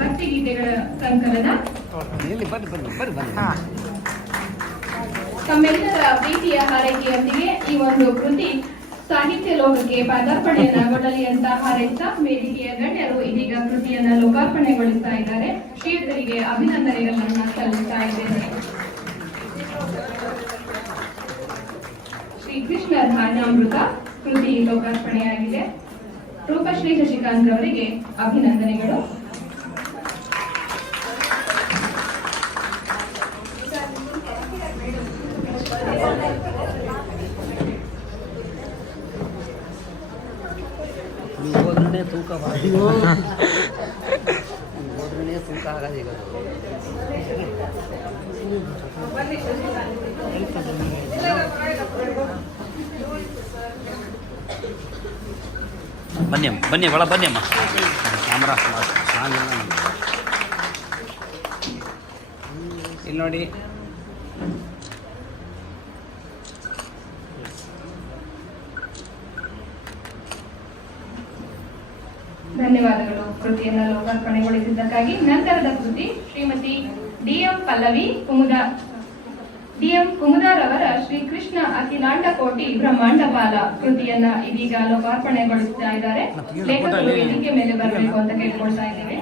ಭಕ್ತಿಗೀತೆಗಳ ಸಂಕಲನ. ತಮ್ಮೆಲ್ಲರ ಪ್ರೀತಿಯ ಹಾರೈಕೆಯೊಂದಿಗೆ ಈ ಒಂದು ಕೃತಿ ಸಾಹಿತ್ಯ ಲೋಕಕ್ಕೆ ಪದಾರ್ಪಣೆಯನ್ನಾಗೊಳ್ಳಲಿ ಅಂತ ಹಾರೈಸಿದ ವೇದಿಕೆಯ ಗಣ್ಯರು ಇದೀಗ ಕೃತಿಯನ್ನ ಲೋಕಾರ್ಪಣೆಗೊಳಿಸ್ತಾ ಇದ್ದಾರೆ. ಶ್ರೀಯುತರಿಗೆ ಅಭಿನಂದನೆಗಳನ್ನ ಸಲ್ಲಿಸ್ತಾ ಇದ್ದೇನೆ. ಶ್ರೀಕೃಷ್ಣ ಧಾನ್ಯಾಮೃತ ಕೃತಿ ಲೋಕಾರ್ಪಣೆಯಾಗಿದೆ. ರೂಪಶ್ರೀ ಶಶಿಕಾಂತ್ ಅವರಿಗೆ ಅಭಿನಂದನೆಗಳು. ತೂಕ ತೂಕ ಆಗದೆ ಬನ್ನಿ ಒಳ ಬನ್ನಿಯಮ್ಮ ಕ್ಯಾಮ್ರಾ ಇಲ್ಲಿ ನೋಡಿ. ಧನ್ಯವಾದಗಳು ಕೃತಿಯನ್ನು ಲೋಕಾರ್ಪಣೆಗೊಳಿಸಿದ್ದಕ್ಕಾಗಿ. ನಂತರದ ಕೃತಿ ಶ್ರೀಮತಿ ಡಿ.ಎಂ. ಕುಮುದಾರ್ ಅವರ ಶ್ರೀಕೃಷ್ಣ ಅಖಿಲಾಂಡ ಕೋಟಿ ಬ್ರಹ್ಮಾಂಡ ಪಾಲ ಕೃತಿಯನ್ನ ಇದೀಗ ಲೋಕಾರ್ಪಣೆಗೊಳಿಸ್ತಾ ಇದ್ದಾರೆ. ಲೇಖಕರು ವೇದಿಕೆ ಮೇಲೆ ಬರಬೇಕು ಅಂತ ಕೇಳ್ಕೊಳ್ತಾ ಇದ್ದೇವೆ.